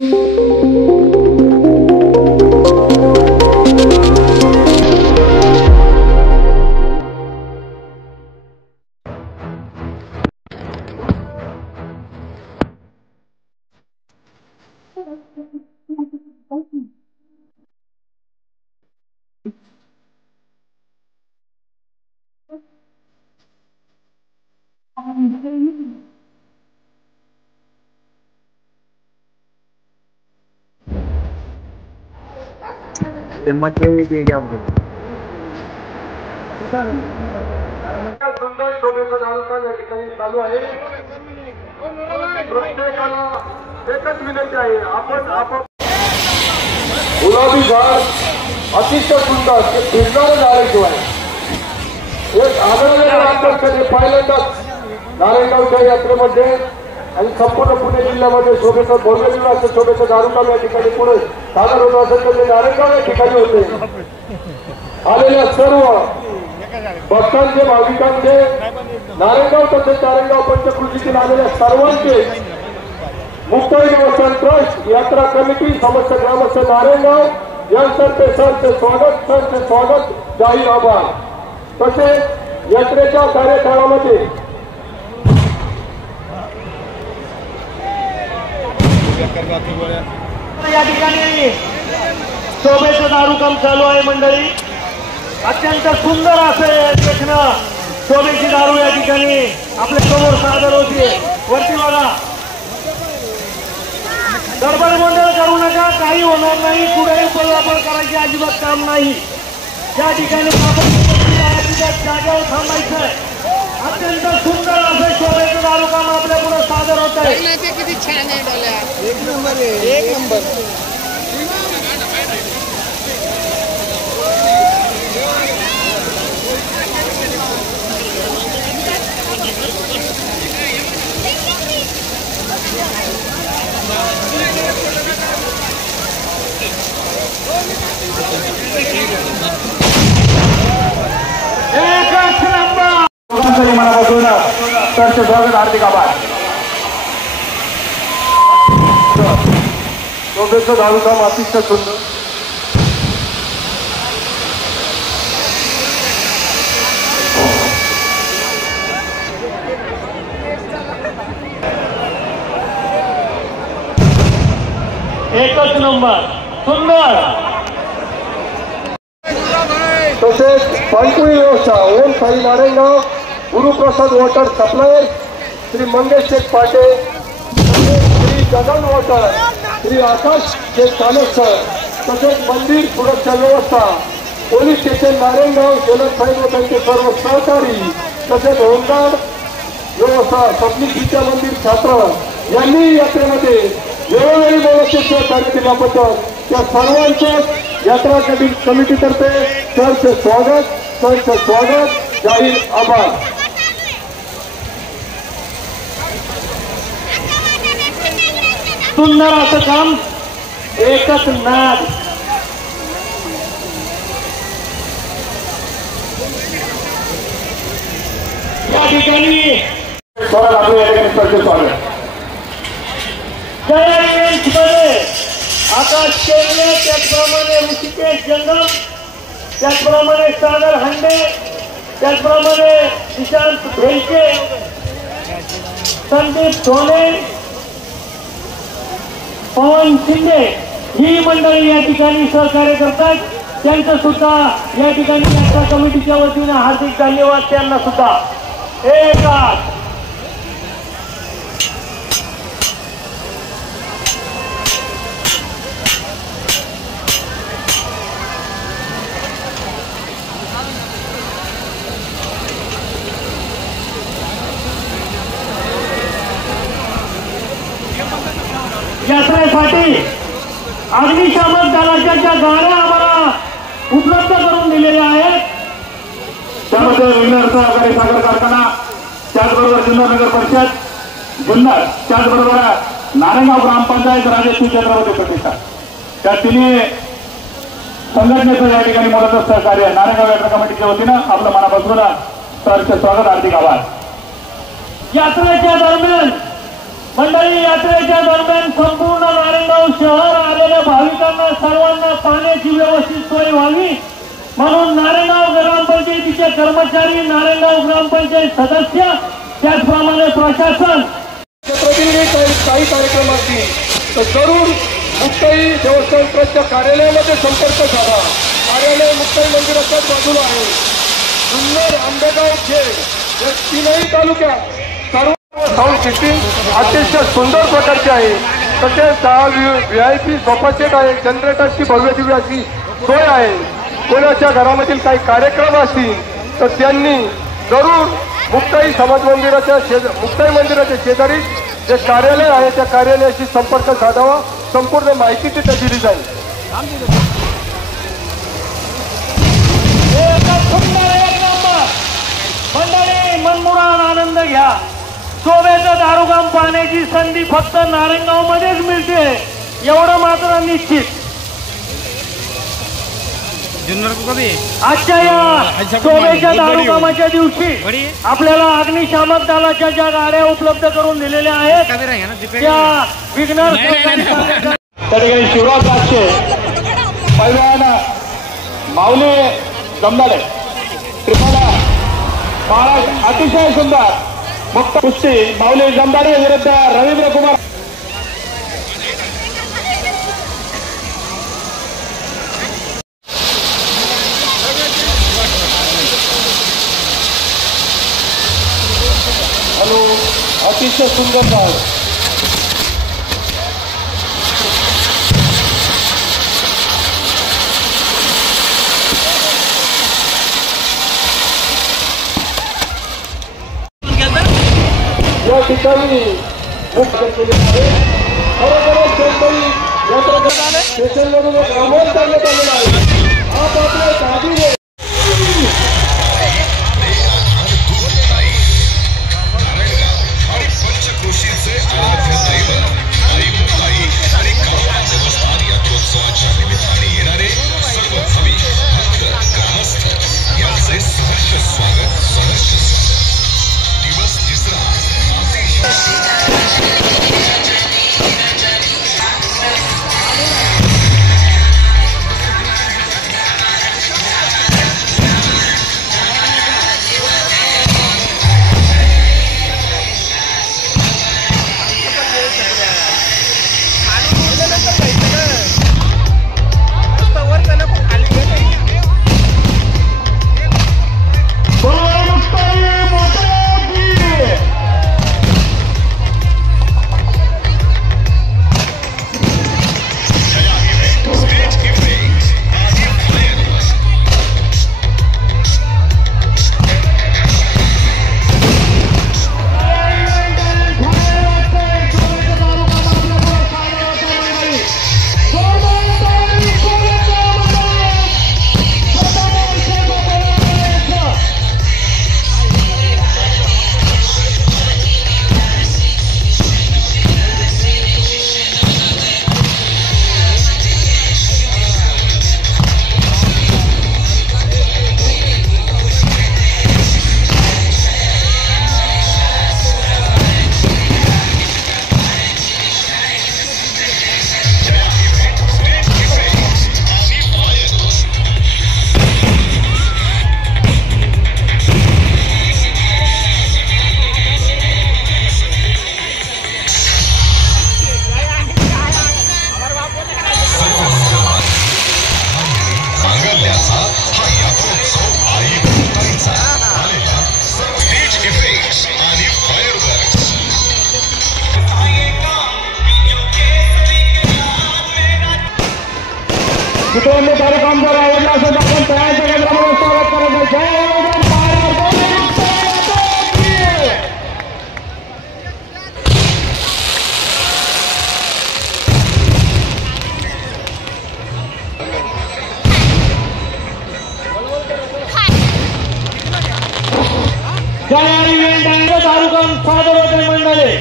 चालू आहे. प्रत्येकाला एकच विनंती आहे, आपण गुलाबी झाड अतिशय सुंदर फिरणारे झाडाशिवाय एक आनंद पहिल्यांदाच नारायणगावच्या यात्रेमध्ये आणि संपूर्ण पुणे जिल्ह्यामध्ये शोभेचं बोललेलं असं शोभेचं दारुगाव या ठिकाणी पुढे सादर होत असेल तर ते नारायणगाव या ठिकाणी होते. आलेल्या सर्व भक्तांचे भाविकांचे नारायणगाव तसेच नारायणगाव पंचकृषीतील आलेल्या सर्वांचे मुक्ताई देवस्थान ट्रस्ट यात्रा कमिटी समस्त ग्रामस्थ नारायणगाव यांतर्फे सरचे स्वागत जाहीर आभार. तसेच यात्रेच्या कार्यकाळामध्ये या ठिकाणी शोभेचं दारुकाम चालू आहे. मंडळी अत्यंत सुंदर असे देखणं शोभेची दारू या ठिकाणी आपल्या समोर सादर होते. वरती बघा, गडबड गोंधळ करू नका, काही होणार नाही, कुठेही पळवापळ करायची अजिबात काम नाही. या ठिकाणी जागेवर थांबायचं. अत्यंत सुंदर असं शोभेचं दारुकाम आपल्या पुढे सादर होत आहे. किती छान आहे डोल्या, एक नंबर आहे, एक नंबर. मनापासून सरचे स्वागत, हार्दिक आभार. शोभेचं दारुकाम अतिशय सुंदर. एकच नंबर, सुंदर. तसेच पाणपुरी व्यवस्था ओम साई नारायणगाव, गुरुप्रसाद वॉटर सप्लायर, श्री मंगेश शेख पाटे, श्री गगन वॉटर, श्री आकाश शेख चालक सर, तसेच मंदिर सुरक्षा व्यवस्था, पोलीस स्टेशन नारायणगाव, जलद साहेब व त्यांचे सर्व सहकारी, तसेच होमगार्ड व्यवस्था, स्वप्निक विद्या मंदिर छात्र यांनी यात्रेमध्ये वेळोवेळी व्यवस्थित सहकार्य दिल्याबद्दल त्या सर्वांचं यात्रा कमिटीतर्फे सरचे स्वागत जाहीर आभार. सुंदर असं काम, एकच नाद. या ठिकाणी सरचे स्वागत. आकाश केरले, त्याचप्रमाणे ऋषिकेश जंगम, त्याचप्रमाणे सागर हंडे, त्याचप्रमाणे निशांत भेलके, संदीप सोने, पवन शिंदे ही मंडळी या ठिकाणी सहकार्य करतात. त्यांचं सुद्धा या ठिकाणी यात्रा कमिटीच्या वतीने हार्दिक धन्यवाद. त्यांना सुद्धा एकच यात्रेसाठी अग्निशामक दलाच्या ज्या गाड्या आम्हाला उपलब्ध करून दिलेल्या आहेत, त्यामध्ये विनर सहकारी साखर कारखाना, त्याचबरोबर जुन्नर नगर परिषद, जुन्नर, त्याचबरोबर नारायणगाव ग्रामपंचायत, राजश्री छत्रपती प्रतिष्ठान, त्या तिन्ही संघटनेचं या ठिकाणी मोलाचं सहकार्य नारायणगाव यात्रा कमिटीच्या वतीनं आपलं मनापासून सरचे स्वागत, हार्दिक आभार. यात्रेच्या दरम्यान मंडळी, यात्रेच्या दरम्यान संपूर्ण नारायणगाव कर्मचारी, नारायणगाव ग्रामपंचायत सदस्य, त्याचप्रमाणे प्रशासन, प्रतिनिधी काही कार्यक्रम असतील तर जरूर मुक्ताई देवस्थान ट्रस्टच्या कार्यालयामध्ये संपर्क साधा. कार्यालय मुक्ताई मंदिराच्याच बाजूला आहे. जुन्नर, आंबेगाव, खेड या तीनही तालुक्यात सर्व साऊंड सिस्टीम अतिशय सुंदर प्रकारची आहे. तसेच VIP सोफा सेट आहे. जनरेटरची भव्य दिव्य अशी सोय आहे. कोणाच्या घरामधील काही कार्यक्रम असतील तर त्यांनी जरूर मुक्ताई समाज मंदिराच्या मुक्ताई मंदिराच्या शेजारी जे कार्यालय आहे त्या कार्यालयाशी संपर्क साधावा. संपूर्ण माहिती तिथे दिली जाईल. मंडळी, मनमुराद आनंद घ्या. शोभेचं दारुगाम पाहण्याची संधी फक्त नारायणगाव मध्येच मिळते, एवढं मात्र निश्चित. आजच्या या शोभेच्या दारुगामाच्या दिवशी आपल्याला अग्निशामक दलाच्या ज्या गाड्या उपलब्ध करून दिलेल्या आहेत त्या विघ्नर शिवराज राजचे पैलवान माऊली जमदाडे त्रिफला महाराज अतिशय सुंदर मुक्त कुस्ती माऊली जमदाडे विरुद्ध रवींद्र कुमार. हॅलो, अतिशय सुंदर बाळ. या ठिकाणी मुक्त केले आहे. खरोखरच मुंबई यात्रा स्टेशनवरून आवाज करण्यात आलेला आहे. आपापल्या दाबीने कुटुंब कार्यक्रम जर आवडला असेल तर आपण तयार केंद्रामध्ये स्वागत करायचं. जय दारुगाम सादर होते मंडळी.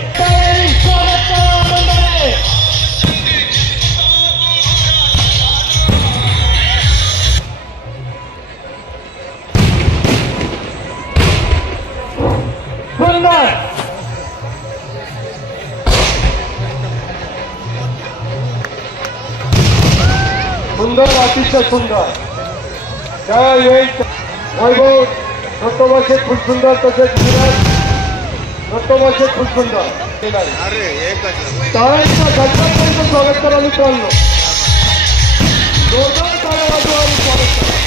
सुंदर, अतिशय सुंदर. त्या वैभव नटोबाचे खूप सुंदर तसेच नटोबाचे खूप सुंदर टाळ्यांच्या गजरापर्यंत स्वागत करा मित्रांनो. जोरदार टाळ्या वाजवा आणि स्वागत करा.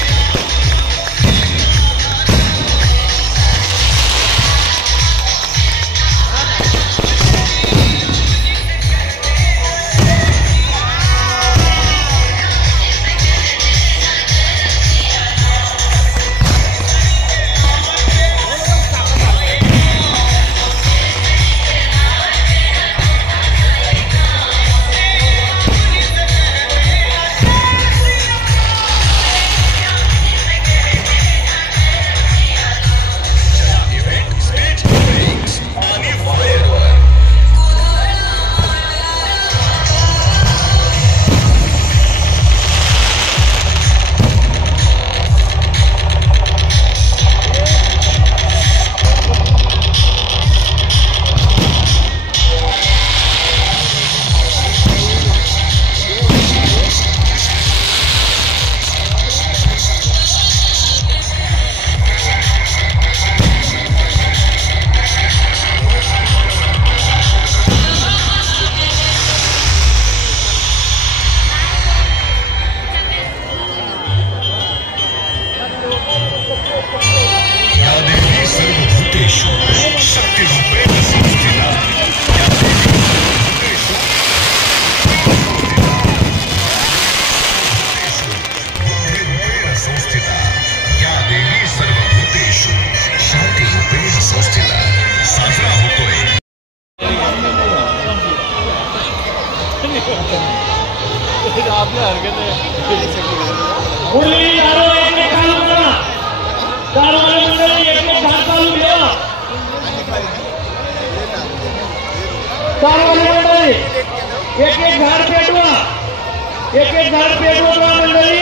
एक झाड पेटवा मंडळी.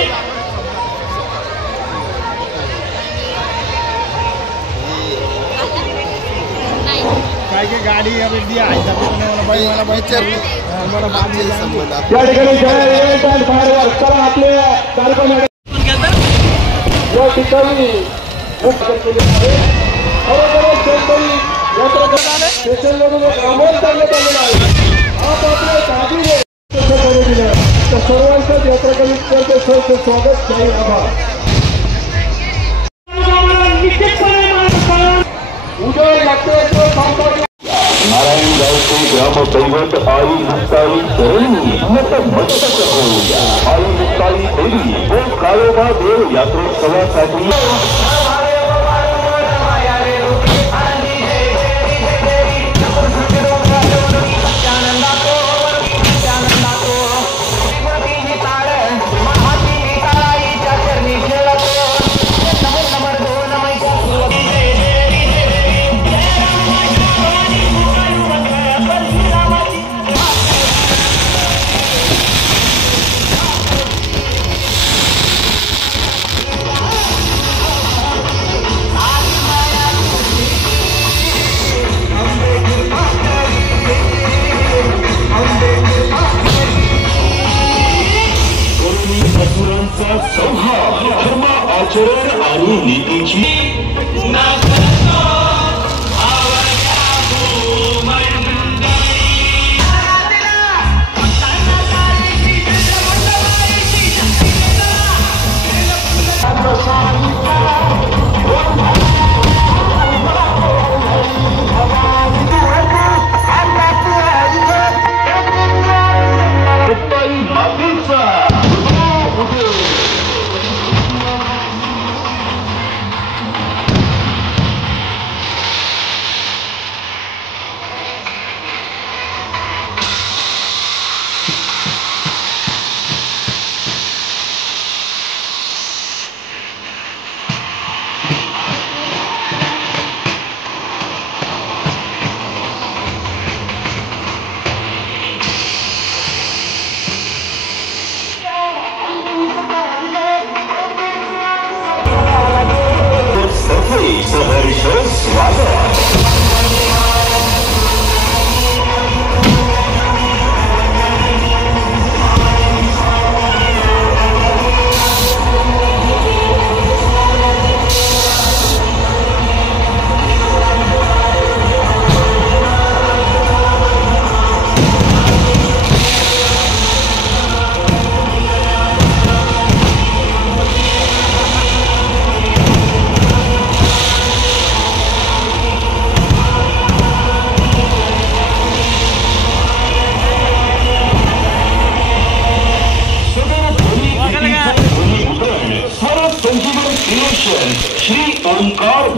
काय की गाडी या ठिकाणी आपल्या या ठिकाणी स्टेशनमधून एक अमोल करण्यात आलेला आहे. आपल्या दाबीने दिलं तर सर्वांचंच यात्रा कमिटीतर्फे स्वागत जाहीर आभार. उद्या लागतो नारायणगावचे ग्रामदैवत आई मुक्ताई धरणी मस्तक होऊया. आई मुक्ताई देवी व काळोबा देव यात्रोत्सवासाठी धर्म आचरण आणि नीतीची ओंकार